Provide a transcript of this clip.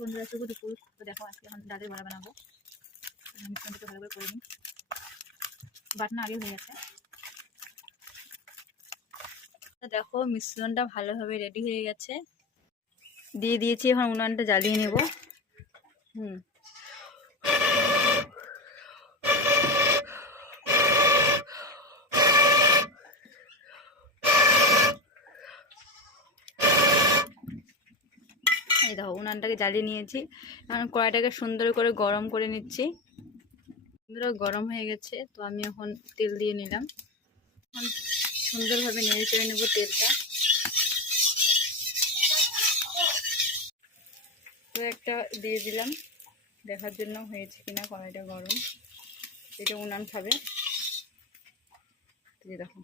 বন্ধুরা, শুভ দুপুর। তো দেখো আজকে এখন ডালের বড়া বানাবো। মিশ্রণটাকে ভালো করে নিই, বাটনা আগে হয়ে গেছে। দেখো মিশ্রণটা ভালোভাবে রেডি হয়ে গেছে, দিয়ে দিয়েছি। এখন উনানটা জ্বালিয়ে নেব। এই দেখো উনানটাকে জ্বালিয়ে নিয়েছি। এখন কড়াইটাকে সুন্দর করে গরম করে নিচ্ছি। সুন্দর গরম হয়ে গেছে, তো আমি এখন তেল দিয়ে নিলাম। এখন সুন্দরভাবে নেড়ে চেড়ে নেবো তেলটা। তো একটা দিয়ে দিলাম দেখার জন্য হয়েছে কিনা, কড়াইটা গরম। এটা উনান খাবে, দেখো